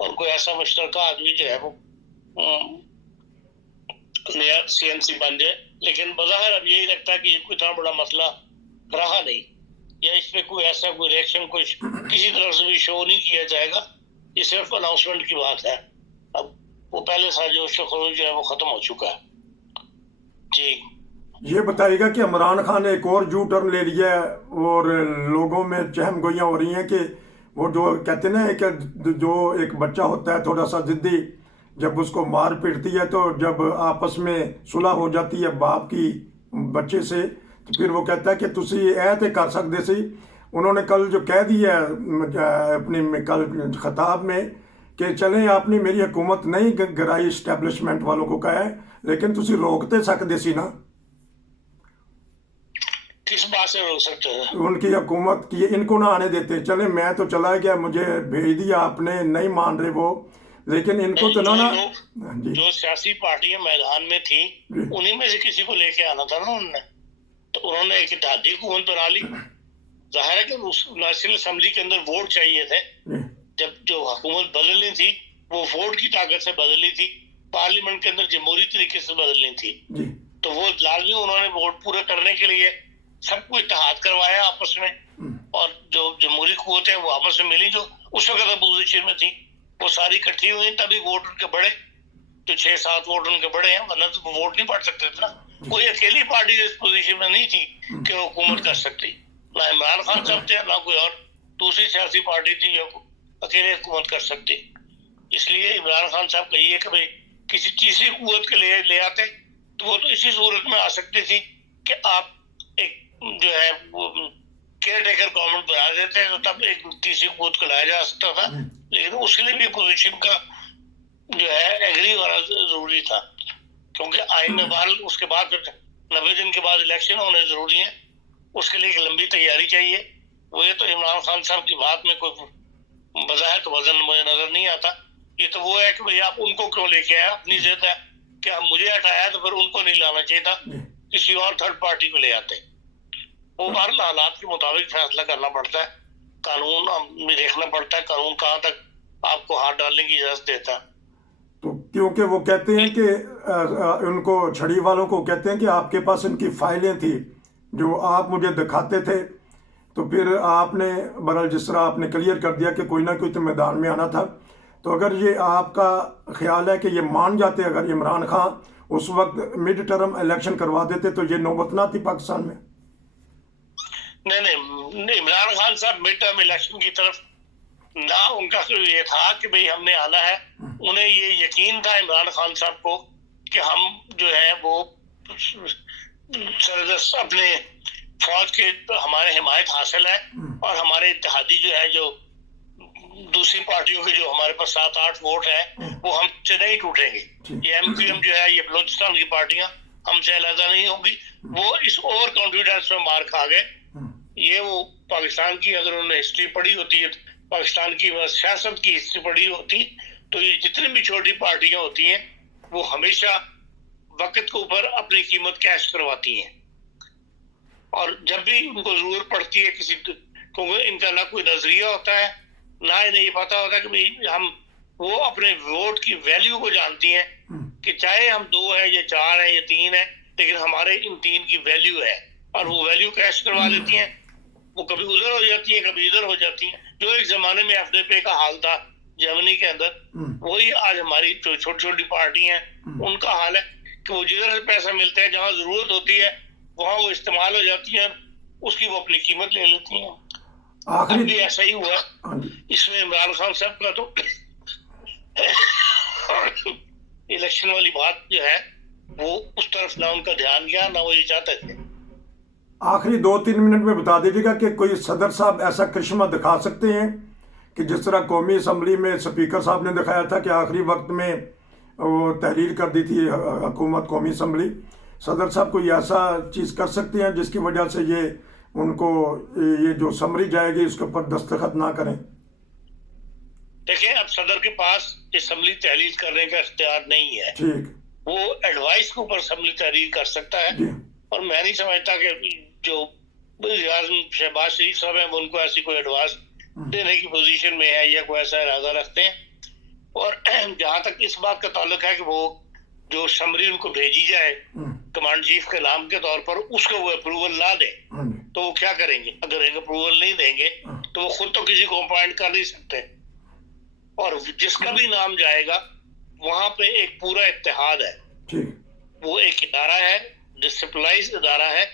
اور کوئی ایسا مشترکہ آدمی جو ہے وہ نیا CNC بن جائے. لیکن بظاہر اب یہی لگتا ہے کہ یہ کوئی اتنا بڑا مسئلہ رہا نہیں, یا اس پہ کوئی ایسا کوئی ریئیکشن کچھ کسی طرف سے بھی شو نہیں کیا جائے گا. یہ صرف اناؤنسمنٹ کی بات ہے. اب وہ پہلے سال جو خروج جو ہے وہ ختم ہو چکا ہے. جی یہ بتائیے گا کہ عمران خان نے ایک اور یو ٹرن لے لیا ہے اور لوگوں میں چہم گوئیاں ہو رہی ہیں کہ وہ جو کہتے ہیں نا کہ جو ایک بچہ ہوتا ہے تھوڑا سا ضدی, جب اس کو مار پیٹتی ہے تو جب آپس میں صلح ہو جاتی ہے باپ کی بچے سے تو پھر وہ کہتا ہے کہ تسی اے تے کر سکتے سی. انہوں نے کل جو کہہ دیا اپنی کل خطاب میں کہ چلیں آپ نے میری حکومت نہیں گرائی, اسٹیبلشمنٹ والوں کو کہا ہے, لیکن تسی روکتے سکتے سی نا. کس بات سے روک سکتے ہیں؟ ان کی حکومت کی ان کو نہ آنے دیتے. چلے میں تو چلا گیا, مجھے بھیج دیا آپ نے, نہیں مان رہے وہ, لیکن ان کو تو نہ جو سیاسی پارٹیاں میدان میں تھیں انہی میں سے کسی کو لے کے آنا تھا نا انہوں نے. تو انہوں نے ایک اتحادی حکومت بنا لی. ظاہر ہے کہ نیشنل اسمبلی کے اندر ووٹ چاہیے تھے. جب جو حکومت بدلنی تھی وہ ووٹ کی طاقت سے بدلنی تھی, پارلیمنٹ کے اندر جمہوری طریقے سے بدلنی تھی. تو وہ لازمی انہوں نے ووٹ پورے کرنے کے لیے سب کو اتحاد کروایا آپس میں, اور جو جمہوری قوتیں وہ آپس میں ملی جو اس وقت اپوزیشن میں تھی وہ ساری اکٹھی ہوئی, تبھی ووٹ ان کے بڑھے. جو 6-7 ووٹ ان کے بڑھے ہیں, ورنہ تو ووٹ نہیں پڑ سکتے تھے نا. کوئی اکیلی پارٹی اس پوزیشن میں نہیں تھی کہ وہ حکومت کر سکتی. نہ عمران خان صاحب تھے, نہ کوئی اور دوسری سیاسی پارٹی تھی جو اکیلے حکومت کر سکتی. اس لیے عمران خان صاحب کہیے کہ بھائی کسی تیسری قوت کے لیے لے آتے تو وہ تو اسی صورت میں آ سکتی تھی کہ آپ ایک جو ہے کیئر ٹیکر گورنمنٹ بنا دیتے تو تب ایک تیسری قوت کو لایا جا سکتا تھا. لیکن اس کے لیے بھی اپوزیشن کا جو ہے ایگری ہونا ضروری تھا, کیونکہ آئین میں بحال اس کے بعد 90 دن کے بعد الیکشن ہونے ضروری ہے. اس کے لیے ایک لمبی تیاری چاہیے. وہ یہ تو عمران خان صاحب کی بات میں کوئی بظاہر وزن مجھے نظر نہیں آتا. یہ تو وہ ہے کہ بھئی آپ ان کو کیوں لے کے آیا, اپنی ضد ہے کہ اب مجھے ہٹایا تو پھر ان کو نہیں لانا چاہیے تھا, کسی اور تھرڈ پارٹی کو لے آتے. وہ باہر حالات کے مطابق فیصلہ کرنا پڑتا ہے, قانون میں دیکھنا پڑتا ہے قانون کہاں تک آپ کو ہاتھ ڈالنے کی اجازت دیتا. تو کیونکہ وہ کہتے ہیں کہ ان کو چھڑی والوں کو کہتے ہیں کہ آپ کے پاس ان کی فائلیں تھی جو آپ مجھے دکھاتے تھے, تو پھر آپ نے برحال جس طرح آپ نے کلیئر کر دیا کہ کوئی نہ کوئی تو میدان میں آنا تھا. تو اگر یہ آپ کا خیال ہے کہ یہ مان جاتے اگر عمران خان اس وقت مڈ ٹرم الیکشن کروا دیتے تو یہ نوبت نہ تھی پاکستان میں. نہیں, عمران خان صاحب مڈ ٹرم الیکشن کی طرف نہ ان کا یہ تھا کہ بھئی ہم نے آنا ہے. انہیں یہ یقین تھا عمران خان صاحب کو کہ ہم جو ہے وہ سردست اپنے فوج کے ہمارے حمایت حاصل ہے, اور ہمارے اتحادی جو ہے جو دوسری پارٹیوں کے جو ہمارے پاس 7-8 ووٹ ہے وہ ہم سے نہیں ٹوٹیں گے. یہ MQM جو ہے یہ بلوچستان کی پارٹیاں ہم سے علیحدہ نہیں ہوں گی. وہ اس اوور کانفیڈنس میں مار کھا گئے. یہ وہ پاکستان کی اگر انہوں نے ہسٹری پڑھی ہوتی ہے, پاکستان کی سیاست کی ہسٹری پڑھی ہوتی, تو یہ جتنی بھی چھوٹی پارٹیاں ہوتی ہیں وہ ہمیشہ وقت کے اوپر اپنی قیمت کیش کرواتی ہیں. اور جب بھی ان کو ضرورت پڑتی ہے کسی, کیونکہ ان کا نہ کوئی نظریہ ہوتا ہے نہ انہیں یہ پتا ہوتا کہ ہم وہ اپنے ووٹ کی ویلیو کو جانتی ہیں کہ چاہے ہم 2 ہیں یا 4 ہیں یا 3 ہیں, لیکن ہمارے ان 3 کی ویلیو ہے, اور وہ ویلیو کیش کروا لیتی ہیں. وہ کبھی ادھر ہو جاتی ہیں کبھی ادھر ہو جاتی ہیں. جو ایک زمانے میں FDP کا حال تھا جرمنی کے اندر, وہی آج ہماری جو چھوٹی چھوٹی پارٹی ہیں ان کا حال ہے کہ وہ جدھر سے پیسہ ملتا ہے جہاں ضرورت ہوتی ہے وہاں وہ استعمال ہو جاتی ہیں, اس کی وہ اپنی قیمت لے لیتی ہیں. اب بھی ایسا ہی ہوا. اس میں عمران خان صاحب کا تو الیکشن والی بات جو ہے وہ اس طرف نہ ان کا دھیان گیا نہ وہ یہ چاہتے تھے. آخری 2-3 منٹ میں بتا دیجیے گا کہ کوئی صدر صاحب ایسا کرشمہ دکھا سکتے ہیں کہ جس طرح قومی اسمبلی میں اسپیکر صاحب نے دکھایا تھا کہ آخری وقت میں وہ تحریر کر دی تھی حکومت قومی اسمبلی, صدر صاحب کوئی ایسا چیز کر سکتے ہیں جس کی وجہ سے یہ ان کو یہ جو سمری جائے گی اس کے اوپر دستخط نہ کریں؟ دیکھیں اب صدر کے پاس اسمبلی تحریر کرنے کا اختیار نہیں ہے. ٹھیک, وہ ایڈوائس کے اوپر اسمبلی تحریر کر سکتا ہے. اور میں نہیں سمجھتا کہ جو شہباز شریف صاحب ہیں وہ ان کو ایسی کوئی ایڈوائس دینے کی پوزیشن میں ہے یا کوئی ایسا ارادہ رکھتے ہیں. اور جہاں تک اس بات کا تعلق ہے کہ وہ جو سمری ان کو بھیجی جائے کمانڈ چیف کے نام کے طور پر، اس کو وہ اپروول نہ دیں تو وہ کیا کریں گے؟ اگر اپروول نہیں دیں گے تو وہ خود تو کسی کو اپوائنٹ کر نہیں سکتے، اور جس کا بھی نام جائے گا وہاں پہ ایک پورا اتحاد ہے، وہ ایک ادارہ ہے، ڈسپلائز ادارہ ہے،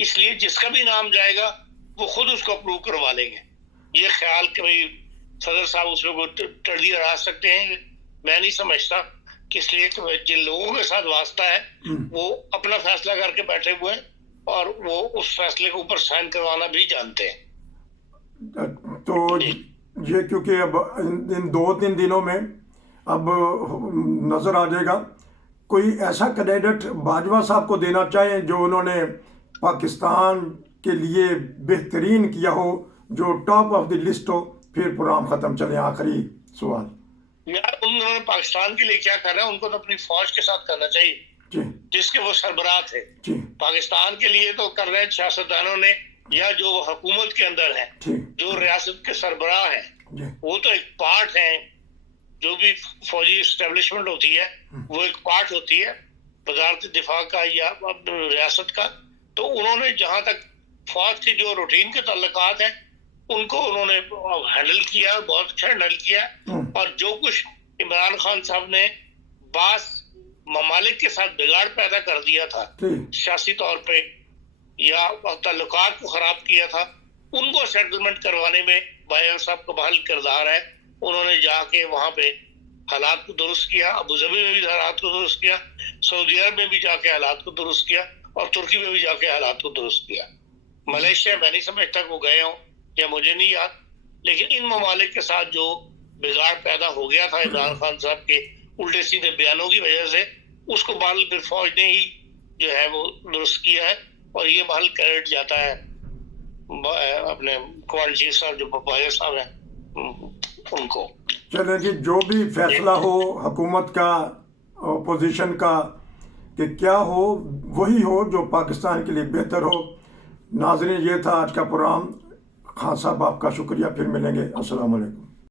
اس لیے جس کا بھی نام جائے گا وہ خود اس کو اپروو کروا لیں گے۔ یہ خیال کہ بھئی صدر صاحب اس میں ٹردی اڑا سکتے ہیں، میں نہیں سمجھتا، کہ اس لیے کہ جن لوگوں کے ساتھ واسطہ ہے وہ اپنا فیصلہ کر کے بیٹھے ہوئے ہیں اور وہ اس فیصلے کے اوپر سائن کروانا بھی جانتے ہیں۔ تو یہ کیونکہ اب ان 2-3 دنوں میں اب نظر آ جائے گا، کوئی ایسا کینڈیڈیٹ باجوہ صاحب کو دینا چاہیں جو انہوں نے پاکستان کے لیے بہترین کیا ہو، جو ٹاپ آف دی لسٹ ہو، پھر پروگرام ختم چلے۔ آخری سوال یار، انہوں نے پاکستان کے لیے کیا کرنا ہے؟ ان کو تو اپنی فوج کے ساتھ کرنا چاہیے جس کے وہ سربراہ تھے۔ پاکستان کے لیے تو کر رہے ہیں سیاستدانوں نے، یا جو حکومت کے اندر ہے، جو ریاست کے سربراہ ہیں، وہ تو ایک پارٹ ہیں۔ جو بھی فوجی اسٹیبلشمنٹ ہوتی ہے وہ ایک پارٹ ہوتی ہے وزارت دفاع کا یا ریاست کا، تو انہوں نے جہاں تک فوج کے جو روٹین کے تعلقات ہیں ان کو انہوں نے ہینڈل کیا، بہت اچھا ہینڈل کیا، اور جو کچھ عمران خان صاحب نے بعض ممالک کے ساتھ بگاڑ پیدا کر دیا تھا سیاسی طور پہ یا تعلقات کو خراب کیا تھا، ان کو سیٹلمنٹ کروانے میں بھائی صاحب کا بحال کردار ہے۔ انہوں نے جا کے وہاں پہ حالات کو درست کیا، ابوظہبی میں بھی حالات کو درست کیا، سعودی عرب میں بھی جا کے حالات کو درست کیا، اور ترکی میں بھی جا کے حالات کو درست کیا۔ ملیشیا میں نہیں سمجھتا کہ وہ گئے ہوں، یا مجھے نہیں یاد، لیکن ان ممالک کے ساتھ جو بگاڑ پیدا ہو گیا تھا عمران خان صاحب کے الٹے سیدھے بیانوں کی وجہ سے، اس کو بحال پھر فوج نے ہی جو ہے وہ درست کیا ہے، اور یہ بحال کریڈٹ جاتا ہے اپنے کمانڈ چیف صاحب جو باجوہ صاحب ہیں ان کو۔ چلیں جی، جو بھی فیصلہ ہو حکومت کا، اپوزیشن کا، کہ کیا ہو وہی ہو جو پاکستان کے لیے بہتر ہو۔ ناظرین، یہ تھا آج کا پروگرام۔ خان صاحب آپ کا شکریہ، پھر ملیں گے۔ السلام علیکم۔